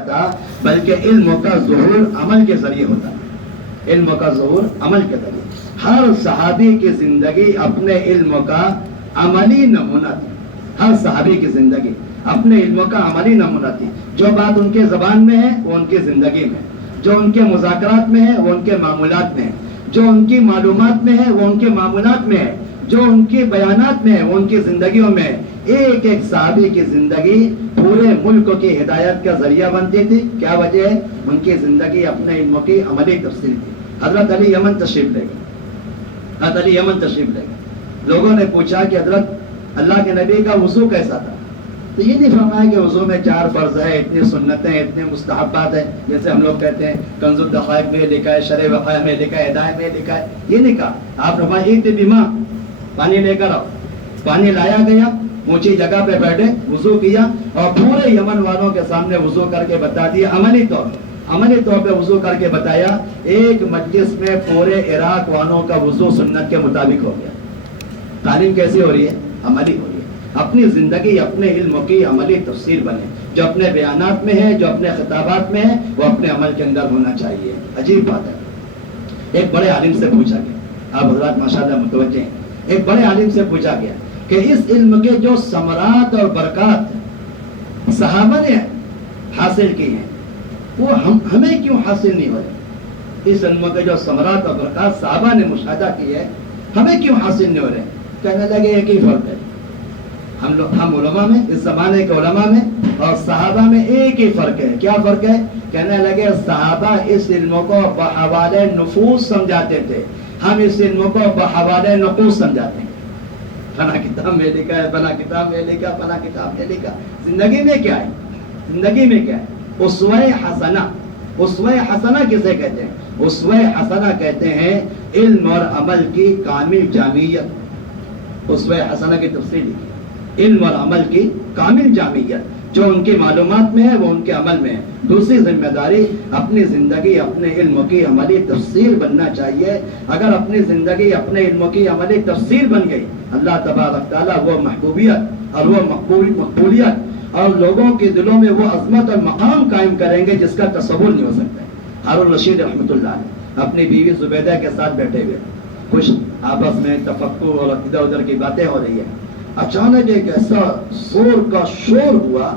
تھا، بلکہ علم کا ظہور عمل کے ذریعے ہوتا ہے۔ علم کا ظہور عمل کے ذریعے ہر صحابی کی زندگی اپنے علم کا عملی نمونہ تھی۔ ہر صحابی کی زندگی اپنے علم کا عملی نمونہ تھی۔ جو بات ان کے زبان میں ہے وہ ان کی زندگی میں، جو ان کے مذاکرات میں ہے وہ ان کے معمولات میں ہے، جو ان کی معلومات میں ہے وہ ان کے معمولات میں ہے، جو ان کے بیانات میں ہے وہ ان کی زندگیوں میں ہے۔ ایک ایک صحابی کی زندگی پورے ملک کی ہدایت کا ذریعہ بنتی تھی۔ کیا وجہ ہے؟ ان کی زندگی اپنے علم کی عملی تفصیل تھی۔ حضرت علی یمن تشریف لے گئے، حضرت علی یمن تشریف لے گئے۔ لوگوں نے پوچھا کہ حضرت اللہ کے نبی کا وضو کیسا تھا؟ تو یہ نہیں فرمایا کہ وضو میں 4 فرض ہے، اتنی سنتیں، اتنے مستحبات ہیں، جیسے ہم لوگ کہتے ہیں کنز الدقائق میں لکھا ہے، شرح وقائع میں لکھا ہے، ہدایت میں لکھا ہے۔ یہ نہیں کہا۔ آپ نے فرمایا ایک دن پانی لے کر آؤ۔ پانی لایا گیا، اونچی جگہ پہ بیٹھے، وضو کیا اور پورے یمن والوں کے سامنے وضو کر کے بتا دیا عملی طور پہ وضو کر کے بتایا۔ ایک مجلس میں پورے عراق والوں کا وضو سنت کے مطابق ہو گیا۔ تعلیم کیسی ہو رہی ہے؟ عملی ہو رہی ہے۔ اپنی زندگی اپنے علم کی عملی تفسیر بنے، جو اپنے بیانات میں ہے، جو اپنے خطابات میں ہے، وہ اپنے عمل کے اندر ہونا چاہیے۔ عجیب بات ہے، ایک بڑے عالم سے پوچھا گیا، آپ حضرات ماشاءاللہ متوجہ ہیں، ایک بڑے عالم سے پوچھا گیا کہ اس علم کے جو ثمرات اور برکات صحابہ نے حاصل کی ہیں وہ ہمیں کیوں حاصل نہیں ہو رہے؟ اس علم کے جو ثمرات اور برکات صحابہ نے مشاہدہ کی ہے ہمیں کیوں حاصل نہیں ہو رہے؟ کہنے لگے ایک ہی فرق ہے، ہم علماء میں، اس زمانے کے علماء میں اور صحابہ میں ایک ہی فرق ہے۔ کیا فرق ہے؟ کہنے لگے صحابہ اس علم کو بحوالے نفوس سمجھاتے تھے، ہم اس علم کو بحوالے نقوص سمجھاتے ہیں۔ فلاں کتاب میں لکھا ہے، فلاں کتاب میں لکھا، فلاں کتاب میں لکھا۔ زندگی میں کیا ہے؟ زندگی میں کیا ہے؟ اسوہ حسنہ۔ اسوہ حسنہ کسے کہتے ہیں؟ اسوہ حسنہ کہتے ہیں علم اور عمل کی کامل جامعیت۔ اسوہ حسنہ کی تفصیل لکھی، علم اور عمل کی کامل جامعیت، جو ان کی معلومات میں ہے وہ ان کے عمل میں ہے۔ دوسری ذمہ داری اپنی زندگی اپنے علم کی عملی تفسیر بننا چاہیے۔ اگر اپنی زندگی اپنے علم کی عملی تفسیر بن گئی، اللہ تبارک تعالیٰ وہ محبوبیت اور وہ مقبولیت اور لوگوں کے دلوں میں وہ عظمت اور مقام قائم کریں گے جس کا تصور نہیں ہو سکتا ہے۔ ہارون رشید رحمۃ اللہ علیہ اپنی بیوی زبیدہ کے ساتھ بیٹھے ہوئے، کچھ آپس میں تفکر اور ادھر ادھر کی باتیں ہو رہی ہیں۔ اچانک ایک ایسا زور کا شور ہوا،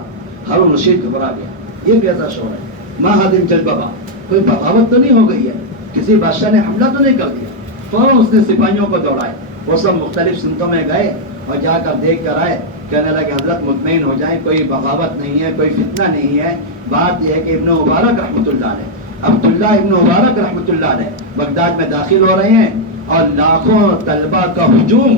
ہارون رشید گھبرا گیا۔ یہ کیسا شور ہے؟ ماں ہادم چل بابا، کوئی بغاوت تو نہیں ہو گئی ہے؟ کسی بادشاہ نے حملہ تو نہیں کر دیا؟ فوراً اس نے سپاہیوں کو دوڑائے، وہ سب مختلف سمتوں میں گئے اور جا کر دیکھ کر آئے۔ کہنے لگے حضرت مطمئن ہو جائیں، کوئی بغاوت نہیں ہے، کوئی فتنہ نہیں ہے۔ بات یہ ہے کہ ابن مبارک رحمۃ اللہ علیہ، عبداللہ ابن مبارک رحمۃ اللہ علیہ بغداد میں داخل ہو رہے ہیں اور لاکھوں طلبہ کا ہجوم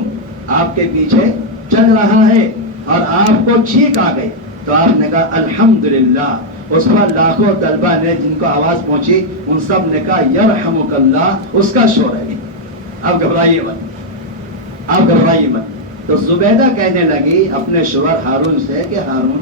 آپ کے پیچھے چل رہا ہے اور آپ کو چھینک آ گئی۔ تو آپ نے کہا الحمدللہ۔ اس پر لاکھوں طلبہ نے جن کو آواز پہنچی ان سب نے کہا یرحمک اللہ، اس کا شور ہے۔ آپ گھبرائیے مت، آپ گھبرائیے مت۔ تو زبیدہ کہنے لگی اپنے شوہر ہارون سے کہ ہارون،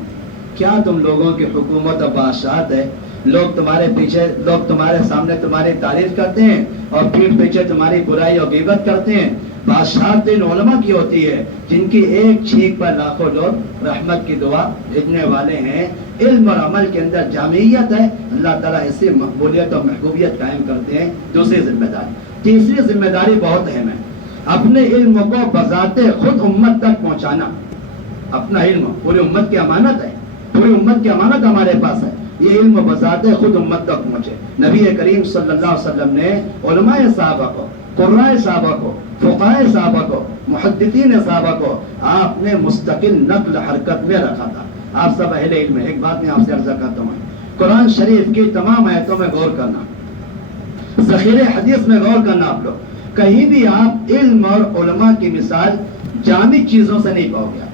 کیا تم لوگوں کی حکومت اور بادشاہت ہے؟ لوگ تمہارے پیچھے، لوگ تمہارے سامنے تمہاری تعریف کرتے ہیں اور پیٹھ پیچھے تمہاری برائی اور غیبت کرتے ہیں۔ بادشاہت ان علماء کی ہوتی ہے جن کی ایک چھینک پر لاکھوں لوگ رحمت کی دعا بھیجنے والے ہیں۔ علم اور عمل کے اندر جامعیت ہے، اللہ تعالیٰ ایسی مقبولیت اور محبوبیت قائم کرتے ہیں۔ دوسری ذمہ داری، تیسری ذمہ داری بہت اہم ہے، اپنے علم کو بذات خود امت تک پہنچانا۔ اپنا علم پوری امت کی امانت ہے، پوری امت کی امانت ہمارے پاس ہے۔ یہ علم بذات خود امت تک پہنچے۔ نبی کریم صلی اللہ علیہ وسلم نے علماء صحابہ کو، قراء صحابہ کو، فقہاء صحابہ کو، محدثین صحابہ کو آپ نے مستقل نقل حرکت میں رکھا تھا۔ آپ سب اہل علم ہیں، ایک بات میں آپ سے عرض کرتا ہوں، قرآن شریف کی تمام آیتوں میں غور کرنا، ذخیرہ حدیث میں غور کرنا۔ آپ لوگ کہیں بھی آپ علم اور علماء کی مثال جامد چیزوں سے نہیں پاؤ گے۔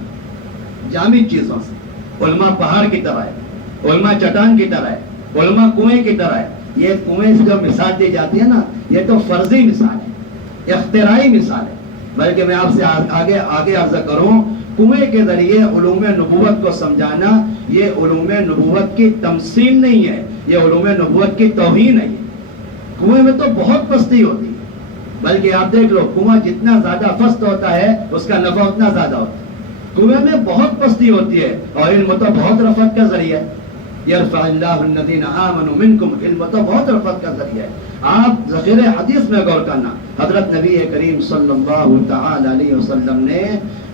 جامد چیزوں سے، علماء پہاڑ کی طرح ہے، علماء چٹان کی طرح ہے، علماء کنویں کی طرح ہے۔ یہ کنویں سے جو مثال دی جاتی ہے نا، یہ تو فرضی مثال ہے، اختراعی مثال ہے۔ بلکہ میں آپ سے آگے عرض کروں، کنویں کے ذریعے علوم نبوت کو سمجھانا یہ علوم نبوت کی تمثیل نہیں ہے، یہ علوم نبوت کی توہین ہے۔ کنویں میں تو بہت پستی ہوتی ہے، بلکہ آپ دیکھ لو کنواں جتنا زیادہ پست ہوتا ہے اس کا نفع اتنا زیادہ ہوتا ہے۔ کنویں میں بہت پستی ہوتی ہے اور علم تو بہت رفعت کا ذریعہ ہے۔ یرفع اللہ الذین آمنوا منکم، علم تو بہت رفعت کا ذریعہ ہے. آپ ذخیرہ حدیث میں غور کرنا، حضرت نبی کریم صلی اللہ تعالی علیہ وسلم نے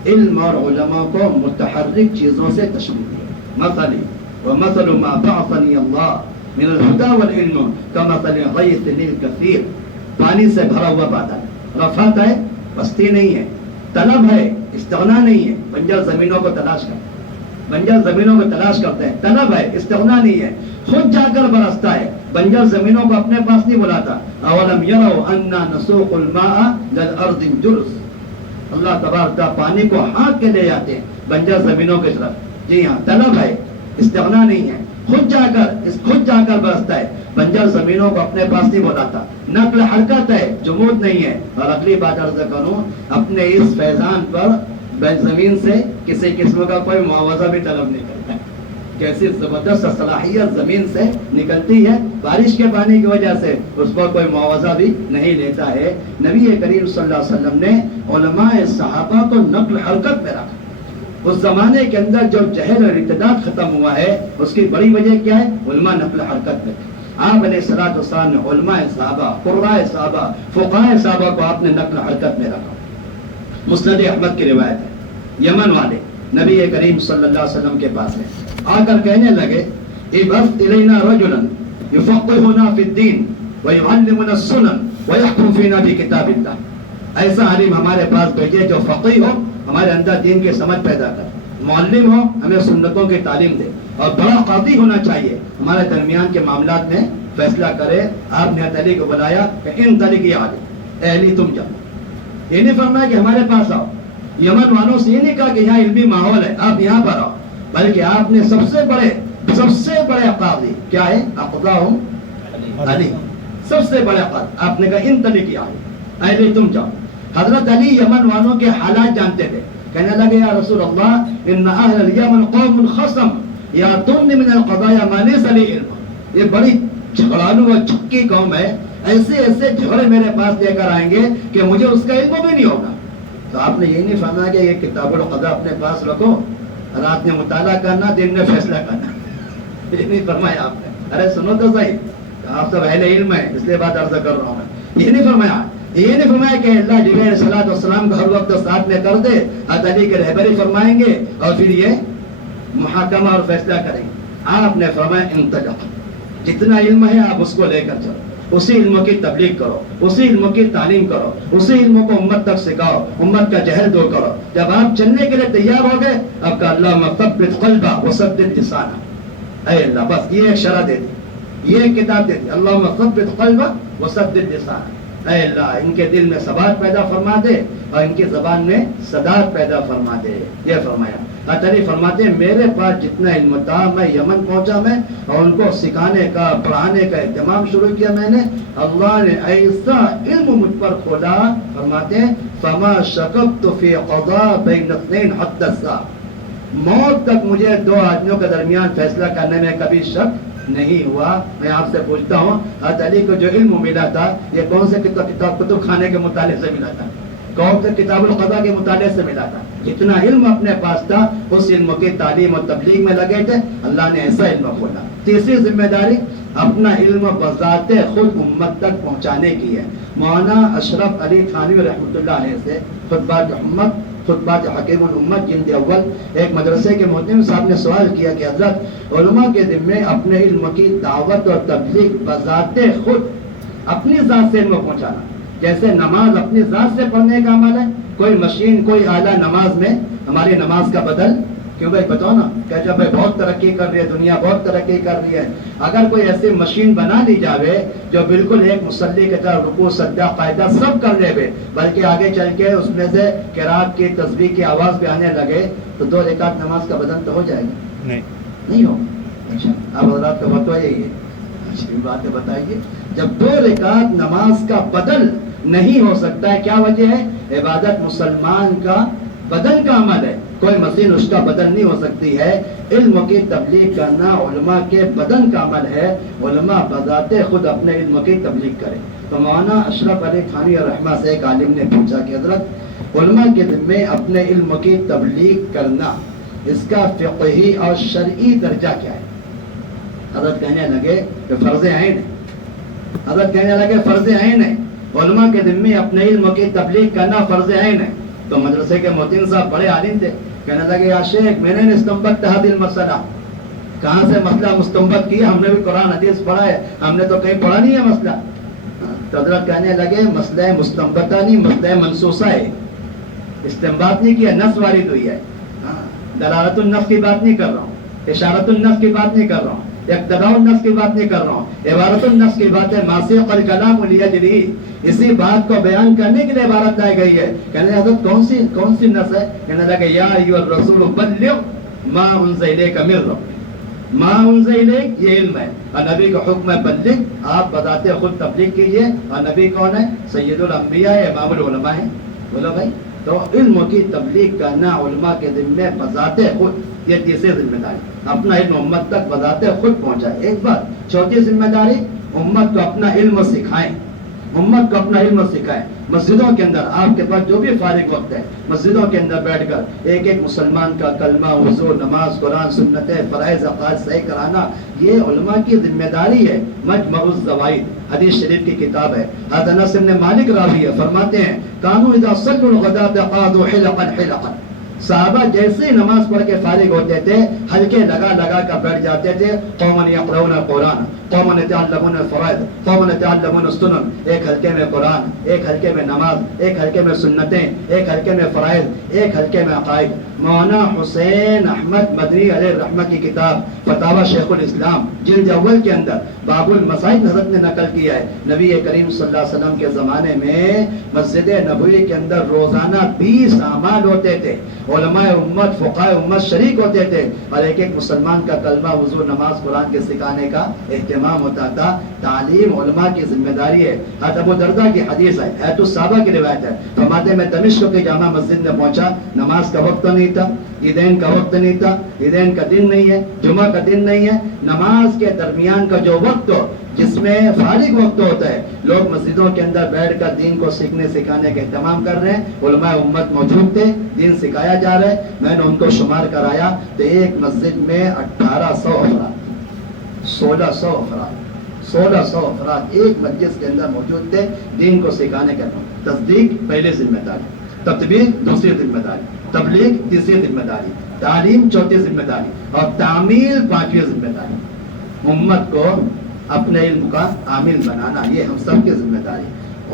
علم اور علماء کو متحرک چیزوں سے تشبیہ دی. مثلی ومثل ما بعثنی اللہ من الہدى والعلم کمثل غیث للکثیر، پانی سے بھرا ہوا بادل، رفعت ہے پستی نہیں ہے، طلب ہے استغنا نہیں ہے. بنجر زمینوں کو تلاش کرتے ہیں، بنجر زمینوں کو تلاش کرتے ہیں، طلب ہے استغنا نہیں ہے، خود جا کر برستا ہے، بنجر زمینوں کو اپنے پاس نہیں بلاتا. اولم یروا انا نسوق الماء للارض الجرز، اللہ تبارک تعالیٰ پانی کو ہانک کے لے جاتے ہیں بنجر زمینوں کی طرف. جی ہاں، طلب ہے استغنا نہیں ہے، خود جا کر برستا ہے، بنجر زمینوں کو اپنے پاس نہیں بلاتا. نقل حرکت ہے، جمود نہیں ہے. اور اگلی بات عرض کروں، اپنے اس فیضان پر زمین سے کسی قسم کا کوئی معاوضہ بھی طلب نہیں کرتا. کیسی زبردست صلاحیت زمین سے نکلتی ہے، بارش کے پانی کی وجہ سے اس پر کوئی معاوضہ بھی نہیں لیتا ہے. نبی کریم صلی اللہ علیہ وسلم نے علماء صحابہ کو نقل حرکت میں رکھا. اس زمانے کے اندر جو جہل اور ارتداد ختم ہوا ہے، اس کی بڑی وجہ کیا ہے؟ علماء نقل حرکت میں. آپ علیہ الصلوۃ والسلام نے علماء صحابہ، قراء صحابہ، فقہاء صحابہ کو آپ نے نقل حرکت میں رکھا. مسند احمد کی روایت ہے، یمن والے نبی کریم صلی اللہ علیہ وسلم کے پاس ہے، آ کر کہنے لگے ابعث الینا رجلا یفقہنا فی الدین ویعلمنا السنن ویحکم فینا بکتاب اللہ. ایسا عالم ہمارے پاس بھیجے جو فقیہ ہو، ہمارے اندر دین کی سمجھ پیدا کر، معلم ہو، ہمیں سنتوں کی تعلیم دے، اور بڑا قاضی ہونا چاہیے، ہمارے درمیان کے معاملات میں فیصلہ کرے. آپ نے علی کو بلایا کہ ان طریق یہ عالم، اے علی تم جاؤ. یہ نہیں فرمایا کہ ہمارے پاس آؤ، یمن والوں سے یہ نہیں کہا کہ یہاں علمی ماحول ہے آپ یہاں پر آؤ، بلکہ آپ نے سب سے بڑے قاضی کیا ہے؟ اقضاہم علی، سب سے بڑے قاضی. آپ نے کہا ان طریق یہ عالم، اے علی تم جاؤ. حضرت علی یمن والوں کے حالات جانتے تھے، کہنے لگے یا رسول اللہ ان اہل الیمن قوم خصم یاتون من القضایا ما لیس لی علم. یہ بڑی جھگڑالو اور چھکی قوم ہے، ایسے جھگڑے میرے پاس لے کر آئیں گے کہ مجھے اس کا علم بھی نہیں ہوگا. تو آپ نے یہ نہیں فرمایا کہ یہ کتاب القضاء اپنے پاس رکھو، رات میں مطالعہ کرنا، دن میں فیصلہ کرنا. یہ نہیں فرمایا آپ نے. ارے سنو تو صحیح، آپ سب اہل علم ہیں اس لیے بات عرض کر رہا ہوں میں. یہ نہیں فرمایا کہ اللہ جبریل علیہ الصلوۃ والسلام کو ہر وقت ساتھ میں کر دے، حضرت علی کی رہبری فرمائیں گے اور پھر یہ محاکمہ اور فیصلہ کریں گے. آپ نے فرمایا انطلق، جتنا علم ہے آپ اس کو لے کر چلو، اسی علم کی تبلیغ کرو، اسی علم کی تعلیم کرو، اسی علم کو امت تک سکھاؤ، امت کا جہل دور کرو. جب آپ چلنے کے لیے تیار ہو گئے، اب کہا اللہم ثبت قلبہ وسدد لسانہ. اے اللہ بس یہ ایک شرح دے دی، یہ ایک کتاب دے دی، اللہم ثبت قلبہ وسدد لسانہ. اے اللہ ان کے دل میں ثبات پیدا فرما دے اور ان کی زبان میں صداقت پیدا فرما دے. یہ فرمایا. علی فرماتے ہیں میرے پاس جتنا علم تھا، میں یمن پہنچا میں اور ان کو سکھانے کا پڑھانے کا اہتمام شروع کیا میں نے. اللہ نے ایسا علم مجھ پر کھولا، فرماتے ہیں فما شکبت فی قضاء بین اثنین حتی الساعة، موت تک مجھے دو آدمیوں کے درمیان فیصلہ کرنے میں کبھی شک نہیں ہوا. میں آپ سے پوچھتا ہوں حضرت علی کو جو علم ملا تھا یہ کون سے کتب خانے کے مطالعے سے ملا تھا؟ کون سے کتاب القضاء کے مطالعے سے ملا تھا؟ جتنا علم اپنے پاس تھا اس علم کی تعلیم اور تبلیغ میں لگے تھے. اللہ نے ایسا علم کھولا. تیسری ذمہ داری اپنا علم بذات خود امت تک پہنچانے کی ہے. مولانا اشرف علی تھانوی رحمۃ اللہ علیہ سے خطبات حکیم الامت جلد اول ایک مدرسے کے محترم صاحب نے سوال کیا کہ حضرت علماء کے ذمے اپنے علم کی دعوت اور تبلیغ بذات خود اپنی ذات سے علم پہنچانا، جیسے نماز اپنی ذات سے پڑھنے کا عمل ہے. کوئی مشین کوئی آلہ نماز میں ہماری نماز کا بدل کیوں بھائی بتاؤ نا، کہ جب بھائی بہت ترقی کر رہی ہے دنیا، بہت ترقی کر رہی ہے، اگر کوئی ایسی مشین بنا دی جاوے جو بالکل ایک مصلی کی طرح رکوع سجدہ قاعدہ سب کر لے بے، بلکہ آگے چل کے اس میں سے قرات کی تسبیح کی آواز بھی آنے لگے، تو 2 رکعت نماز کا بدل تو ہو جائے گا؟ نہیں ہو. اچھا اب حضرات کا فتویٰ یہی ہے، اچھی باتیں بتائیے. جب 2 رکعت نماز کا بدل نہیں ہو سکتا ہے، کیا وجہ ہے؟ عبادت مسلمان کا بدن کا عمل ہے، کوئی مشین اس کا بدن نہیں ہو سکتی ہے. علم کی تبلیغ کرنا علماء کے بدن کا عمل ہے. علماء بذات خود اپنے علم کی تبلیغ کریں. تو مولانا اشرف علی تھانوی رحمہ سے ایک عالم نے پوچھا کہ حضرت علماء کے ذمے اپنے علم کی تبلیغ کرنا، اس کا فقہی اور شرعی درجہ کیا ہے؟ حضرت کہنے لگے کہ فرض عین ہے، حضرت کہنے لگے فرض عین ہے، علماء کے ذمے اپنے علم کی تبلیغ کرنا فرض عین ہے۔ تو مدرسے کے محتین صاحب بڑے عالم تھے، کہنے لگے یا شیخ میں نے استنبط هذه المسئلہ، کہاں سے مسئلہ مستنبط کیا؟ ہم نے بھی قرآن حدیث پڑھا ہے، ہم نے تو کہیں پڑھا نہیں ہے مسئلہ۔ تو حضرت کہنے لگے مسئلہ مستنبطہ نہیں، مسئلہ منسوسہ ہے، استنباط نہیں کیا، نص وارد ہوئی ہے۔ دلالت النص کی بات نہیں کر رہا ہوں، اشارت النص کی بات نہیں کر رہا ہوں، اقتضاء النص کی بات نہیں کر رہا ہوں، عبارت النص کی بات ہے، ماسق الکلام لیجری، اسی بات کو بیان کرنے کے لیے عبارت لائی گئی ہے۔ کہنے لگے حضرت کون سی نص ہے؟ کہنے لگے یا ایھا الرسول بلغ ما انزل الیک من ربک، ما انزل الیک یہ علم ہے، اور نبی کا حکم ہے بلغ، آپ بتاتے خود تبلیغ کیجئے۔ اور نبی کون ہے؟ سید الانبیاء ہے، امام العلماء ہے۔ بولو بھائی، تو علم کی تبلیغ کرنا علماء کے ذمے بذات خود، یہ تیسری ذمہ داری، اپنا علم امت تک بذات خود پہنچائے۔ ایک بات، چوتھی ذمہ داری، امت کو اپنا علم سکھائیں، امت کو اپنا علم سکھائیں۔ مسجدوں کے اندر آپ کے پاس جو بھی فارغ وقت ہے، مسجدوں کے اندر بیٹھ کر ایک ایک مسلمان کا کلمہ، وضو، نماز، قرآن، سنتیں، فرائض، عقائد صحیح کرانا، یہ علماء کی ذمہ داری ہے۔ مجمع الزوائد حدیث شریف کی کتاب ہے، حضرت انس بن مالک راوی ہے، فرماتے ہیں کانوا اذا صلوا الغداة قعدوا حلقا حلقا، صحابہ جیسے نماز پڑھ کے فارغ ہوتے تھے ہلکے لگا کر بیٹھ جاتے تھے۔ قوما یقرؤون القرآن، قوما یتعلمون الفرائض، قوما یتعلمون السنن، ایک حلقے میں قرآن، ایک حلقے میں نماز، ایک حلقے میں سنتیں، ایک حلقے میں فرائض، ایک حلقے میں عقائد۔ مولانا حسین احمد مدنی علیہ الرحمہ کی کتاب فتاوی شیخ الاسلام جلد اول کے اندر باب المساجد حضرت نے نقل کیا ہے، نبی کریم صلی اللہ علیہ وسلم کے زمانے میں مسجد نبوی کے اندر روزانہ 20 اعمال ہوتے تھے، علماء امت، فقہاء امت شریک ہوتے تھے، اور ایک ایک مسلمان کا کلمہ، وضو، نماز، قرآن کے سکھانے کا اہتمام ہوتا تھا۔ تعلیم علماء کی ذمہ داری ہے۔ حضرت ابو درداء کی حدیث ہے، حیات الصحابہ کی روایت ہے، فرماتے میں دمشق کی جامع مسجد میں پہنچا، نماز کا وقت نہیں تھا، عیدین کا وقت نہیں تھا، عیدین کا دن نہیں ہے، جمعہ کا دن نہیں ہے، نماز کے درمیان کا جو وقت ہو جس میں فارغ وقت ہوتا ہے، لوگ مسجدوں کے اندر بیٹھ کر دین کو سیکھنے سکھانے کا اہتمام کر رہے ہیں، علماء امت موجود تھے، دین سکھایا جا رہا ہے۔ میں نے ان کو شمار کرایا تو ایک مسجد میں 1800 افراد، 1600 افراد ایک مسجد کے اندر موجود تھے، دین کو سکھانے کا۔ تصدیق پہلی ذمہ داری، تطبیق دوسری ذمہ داری، تبلیغ تیسری ذمہ داری، تعلیم چوتھی ذمہ داری، اور تعمیل پانچویں ذمہ داری۔ امت کو اپنے علم کا عامل بنانا، یہ ہم سب کی ذمہ داری۔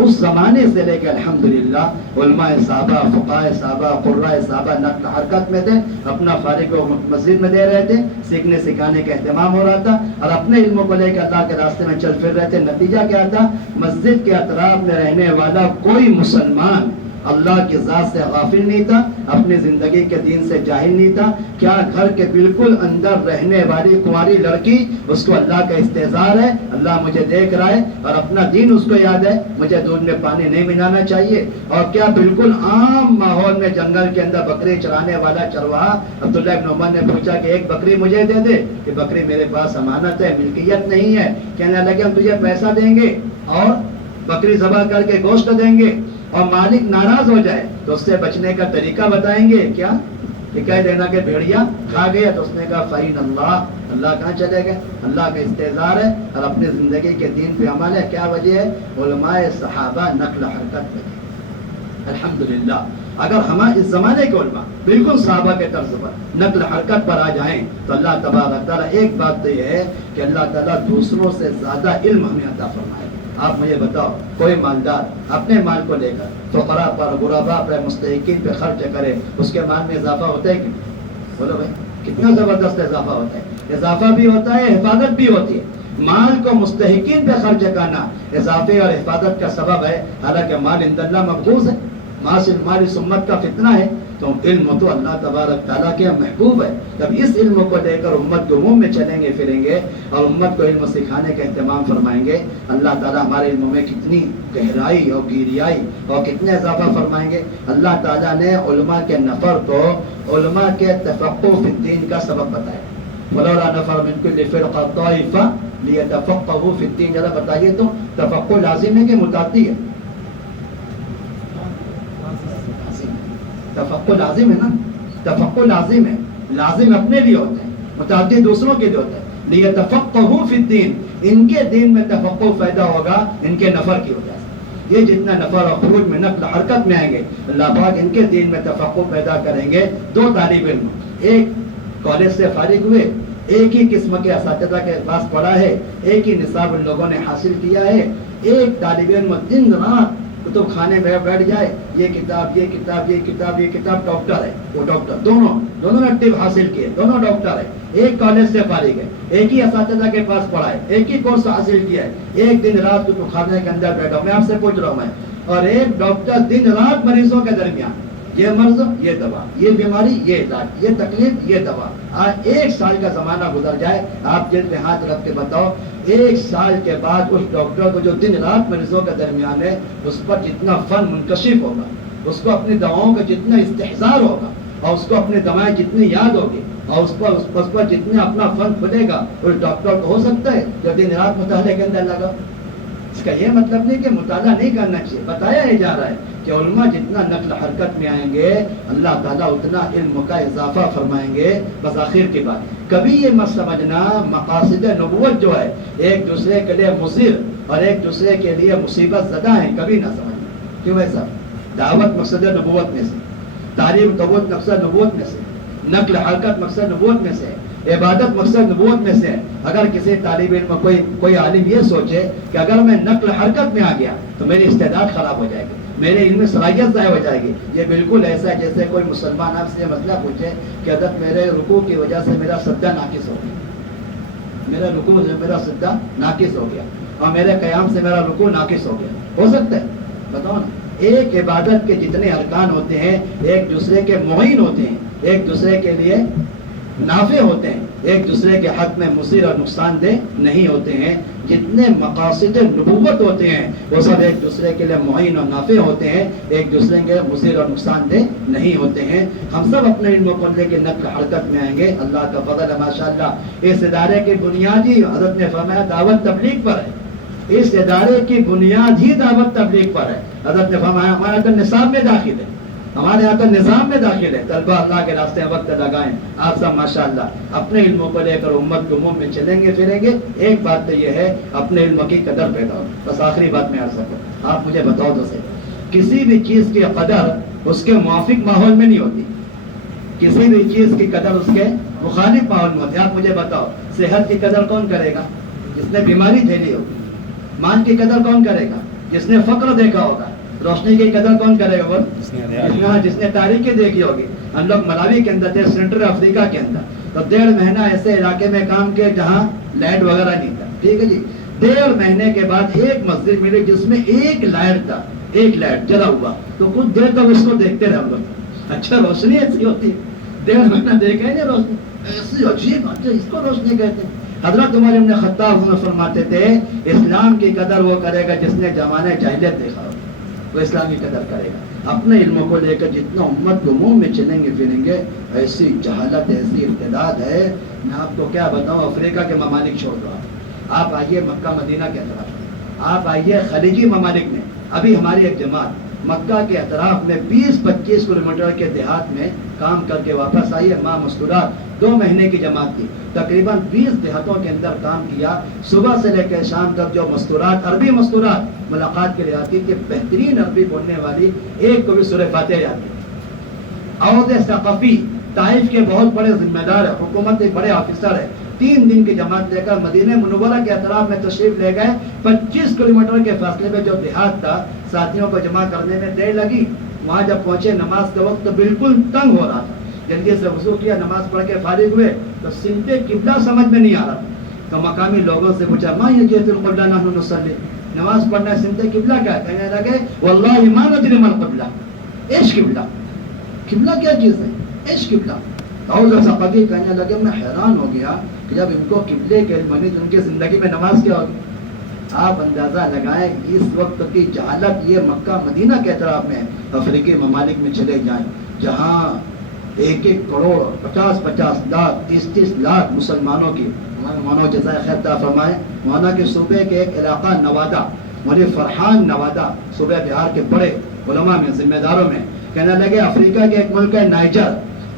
اس زمانے سے لے کے الحمدللہ علماء صحابہ، فقہاء صحابہ، قراء صحابہ نقل حرکت میں تھے، اپنا فارغ کو مسجد میں دے رہے تھے، سیکھنے سکھانے کا اہتمام ہو رہا تھا، اور اپنے علموں کو لے کے اللہ کے راستے میں چل پھر رہے تھے۔ نتیجہ کیا تھا؟ مسجد کے اطراف میں رہنے والا کوئی مسلمان اللہ کی ذات سے غافل نہیں تھا، اپنی زندگی کے دین سے جاہل نہیں تھا۔ کیا گھر کے بالکل اندر رہنے والی کنواری لڑکی، اس کو اللہ کا استحضار ہے، اللہ مجھے دیکھ رہا ہے اور اپنا دین اس کو یاد ہے، مجھے دودھ میں پانی نہیں ملانا چاہیے؟ اور کیا بالکل عام ماحول میں جنگل کے اندر بکری چرانے والا چرواہا عبداللہ ابن عمر نے پوچھا کہ ایک بکری مجھے دے دے، کہ بکری میرے پاس امانت ہے، ملکیت نہیں ہے۔ کہنے لگے ہم تجھے پیسہ دیں گے اور بکری ذبح کر کے گوشت دیں گے، اور مالک ناراض ہو جائے تو اس سے بچنے کا طریقہ بتائیں گے کیا؟ کہ کہہ دینا کہ بھیڑیا کھا گیا، تو اس نے کہا فَإِنَّ اللَّهَ، اللہ کہاں چلے گئے؟ اللہ کا استحضار ہے اور اپنی زندگی کے دین پہ عمل ہے۔ کیا وجہ ہے؟ علماء صحابہ نقل حرکت پہ تھے۔ الحمدللہ اگر ہمارے اس زمانے کے علماء بالکل صحابہ کے طرز پر نقل حرکت پر آ جائیں تو اللہ تبارک تعالیٰ، ایک بات تو یہ ہے کہ اللہ تعالیٰ دوسروں سے زیادہ علم ہمیں عطا فرمائے۔ آپ مجھے بتاؤ، کوئی مالدار اپنے مال کو لے کر فقراء پر، غرباء پر، مستحقین پہ خرچ کرے، اس کے مال میں اضافہ ہوتا ہے کہ بولو بھائی، کتنا زبردست اضافہ ہوتا ہے؟ اضافہ بھی ہوتا ہے، حفاظت بھی ہوتی ہے۔ مال کو مستحقین پہ خرچ کرنا اضافے اور حفاظت کا سبب ہے، حالانکہ مال عند اللہ مقبوض ہے، مال اس امت کا فتنہ ہے۔ تو علم تو اللہ تبارک تعالیٰ کے محبوب ہے۔ جب اس علم کو لے کر امت گموں میں چلیں گے پھریں گے اور امت کو علم سکھانے کا اہتمام فرمائیں گے، اللہ تعالیٰ ہمارے علم میں کتنی گہرائی اور گہرائی اور کتنے اضافہ فرمائیں گے۔ اللہ تعالیٰ نے علماء کے نفر کو علماء کے تفقہ فی الدین کا سبب بتایا۔ وَلَوْلَا نَفَرَ مِن كُلِّ فِرْقَةٍ طَائِفَةٌ لِيَتَفَقَّهُوا فِي الدِّينِ، ذرا بتائیے تو تفقہ لازم ہے کہ متعدی ہے؟ تفقہ لازم ہے نا، تفقہ لازم ہے، لازم اپنے لیے ہوتا ہے، متعدی دوسروں کے لیے ہوتا ہے۔ لیتفقہوا فی الدین، ان کے دین میں تفقہ پیدا ہوگا ان کے نفر کی وجہ سے۔ یہ جتنا نفر اور خروج میں نقل حرکت میں آئیں گے، اللہ پاک ان کے دین میں تفقہ پیدا کریں گے۔ دو طالب علم، ایک کالج سے فارغ ہوئے، ایک ہی قسم کے اساتذہ کے پاس پڑھا ہے، ایک ہی نصاب ان لوگوں نے حاصل کیا ہے، ایک طالب علم دن رات کتب خانے میں بیٹھ جائے، یہ کتاب یہ کتاب یہ کتاب یہ کتاب، ڈاکٹر ہے وہ ڈاکٹر، دونوں نے طب حاصل کیے، دونوں ڈاکٹر ہے، ایک کالج سے فارغ ہے، ایک ہی اساتذہ کے پاس پڑھا ہے، ایک ہی کورس حاصل کیا ہے، ایک دن رات کتب خانے کے اندر بیٹھا، میں آپ سے پوچھ رہا ہوں میں، اور ایک ڈاکٹر دن رات مریضوں کے درمیان، یہ مرض یہ دوا، یہ بیماری یہ علاج، یہ تکلیف یہ دوا۔ آج 1 سال کا زمانہ گزر جائے، آپ دل پہ ہاتھ رکھ کے بتاؤ، 1 سال کے بعد اس ڈاکٹر کو جو دن رات مریضوں کے درمیان ہے، اس پر جتنا فن منکشف ہوگا، اس کو اپنی دواؤں کا جتنا استحضار ہوگا، اور اس کو اپنی دوائیں جتنی یاد ہوگی، اور اس پر جتنا اپنا فن کھلے گا، اس ڈاکٹر کو ہو سکتا ہے جو دن رات مطالعے کے اندر لگا۔ اس کا یہ مطلب نہیں کہ مطالعہ نہیں کرنا چاہیے، بتایا ہی جا رہا ہے کہ علماء جتنا نقل حرکت میں آئیں گے، اللہ تعالیٰ اتنا علم کا اضافہ فرمائیں گے۔ بس آخر کی بات، کبھی یہ مت سمجھنا مقاصد نبوت جو ہے ایک دوسرے کے لیے مضر اور ایک دوسرے کے لیے مصیبت زدہ ہیں، کبھی نہ سمجھنا۔ کیوں ایسا؟ دعوت مقصد نبوت میں سے، تعلیم نبوت مقصد نبوت میں سے، نقل حرکت مقصد نبوت میں سے، عبادت مقصد نبوت میں سے۔ اگر کسی طالب علم کوئی عالم یہ سوچے کہ اگر میں نقل حرکت میں آ گیا تو میری استعداد خراب ہو جائے گی، میرے علم میں صلاحیت ضائع ہو جائے گی، یہ بالکل ایسا ہے جیسے کوئی مسلمان آپ سے مسئلہ پوچھے کہ حضرت میرے رکوع کی وجہ سے میرا سجدہ ناقص ہو گیا، میرا رکوع سے میرا سجدہ ناقص ہو گیا، اور میرے قیام سے میرا رکوع ناقص ہو گیا، ہو سکتا ہے؟ بتاؤ نا۔ ایک عبادت کے جتنے ارکان ہوتے ہیں ایک دوسرے کے معین ہوتے ہیں، ایک دوسرے کے لیے نافع ہوتے ہیں، ایک دوسرے کے حق میں مضر اور نقصان دہ نہیں ہوتے ہیں۔ جتنے مقاصد نبوت ہوتے ہیں وہ سب ایک دوسرے کے لیے معین اور نافع ہوتے ہیں، ایک دوسرے کے مضر اور نقصان دہ نہیں ہوتے ہیں۔ ہم سب اپنے علم کو لے کے نقل حرکت میں آئیں گے، اللہ کا فضل ہے ماشاءاللہ۔ اس ادارے کی بنیاد ہی حضرت نے فرمایا دعوت تبلیغ پر ہے، اس ادارے کی بنیاد ہی دعوت تبلیغ پر ہے۔ حضرت نے فرمایا ہمارا تو نصاب میں داخل ہے، ہمارے یہاں تو نظام میں داخل ہے، طلبہ اللہ کے راستے وقت لگائیں۔ آپ سب ماشاءاللہ اپنے علموں کو لے کر امت کو منہ میں چلیں گے پھریں گے۔ ایک بات تو یہ ہے اپنے علم کی قدر پیدا ہو۔ بس آخری بات میں عرض کروں، آپ مجھے بتاؤ تو صحیح، کسی بھی چیز کی قدر اس کے موافق ماحول میں نہیں ہوتی، کسی بھی چیز کی قدر اس کے مخالف ماحول میں ہوتی ہے۔ آپ مجھے بتاؤ صحت کی قدر کون کرے گا؟ جس نے بیماری جھیلی ہوگی۔ مال کی قدر کون کرے گا؟ جس نے فقر دیکھا ہوگا۔ روشنی کی قدر کون کرے گا؟ جس نے تاریخی دیکھی ہوگی۔ ہم لوگ ملاوی کے اندر تھے، سینٹرل افریقہ کے اندر، تو 1.5 مہینہ ایسے علاقے میں کام کیا جہاں لائٹ وغیرہ نہیں تھا، ٹھیک ہے جی۔ 1.5 مہینے کے بعد ایک مسجد ملی جس میں ایک لائٹ تھا، ایک لائٹ جلا ہوا، تو کچھ دیر تک اس کو دیکھتے رہے ہم لوگ۔ اچھا روشنی ایسی ہوتی ہے، 1.5 مہینہ دیکھے نا روشنی، ایسی عجیب بات ہے، اس کو روشنی کہتے ہیں۔ حضرت عمر بن خطاب فرماتے تھے اسلام کی قدر وہ کرے گا جس نے زمانے جاہلیت دیکھا ہو، وہ اسلامی قدر کرے گا۔ اپنے علموں کو لے کر جتنا امت کو منہ میں چلیں گے پھریں گے، ایسی جہالت ایسی ارتداد ہے، میں آپ کو کیا بتاؤں۔ افریقہ کے ممالک چھوڑ دو، آپ آئیے مکہ مدینہ کے اطراف، آپ آئیے خلیجی ممالک میں۔ ابھی ہماری ایک جماعت مکہ کے اطراف میں 20-25 کلومیٹر کے دیہات میں کام کر کے واپس آئی ہے، ماں مستورات 2 مہینے کی جماعت تھی، تقریباً 20 دیہاتوں کے اندر کام کیا۔ صبح سے لے کے شام تک جو مستورات، عربی مستورات ملاقات کے لیے آتی کہ بہترین عربی بولنے والی ایک کو بھی سورہ فاتحہ آتی ہے۔ عہد ثقفی طائف کے بہت بڑے ذمہ دار ہے، حکومت کے بڑے آفیسر ہے، 3 دن کی جماعت لے کر مدینہ منورہ کے اطراف میں تشریف لے گئے۔ 25 کلومیٹر کے فاصلے میں جو دیہات تھا، ساتھیوں کو جمع کرنے میں دیر لگی۔ وہاں جب پہنچے نماز کا وقت تو بالکل تنگ ہو رہا تھا، جلدی سے وضو کیا، نماز پڑھ کے فارغ ہوئے تو سمت قبلہ سمجھ میں نہیں آ رہا، تو مقامی لوگوں سے پوچھا ما یجیت القبلہ نحن نصلی، نماز پڑھنا سمت قبلہ کیا؟ کہنے لگے واللہ ما ندری ما القبلہ، ایش قبلہ، قبلہ کیا چیز ہے؟ ایش قبلہ۔ اور ثقفی کہنے لگے میں حیران ہو گیا کہ جب ان کو قبلے کے علم نہیں تو ان کی زندگی میں نماز کیا ہوگی؟ آپ اندازہ لگائیں اس وقت کی جہالت یہ مکہ مدینہ کے اطراف میں، افریقی ممالک میں چلے جائیں جہاں 1-1 کروڑ 50-50 لاکھ 30-30 لاکھ مسلمانوں کی، مولانا جزائے خیر عطا فرمائے، مولانا کے صوبے کے ایک علاقہ نوادہ، مولوی فرحان نوادہ صوبہ بہار کے بڑے علماء میں ذمہ داروں میں، کہنے لگے افریقہ کے ایک ملک ہے نائجر،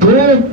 2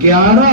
11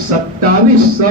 2700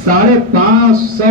550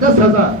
10,000।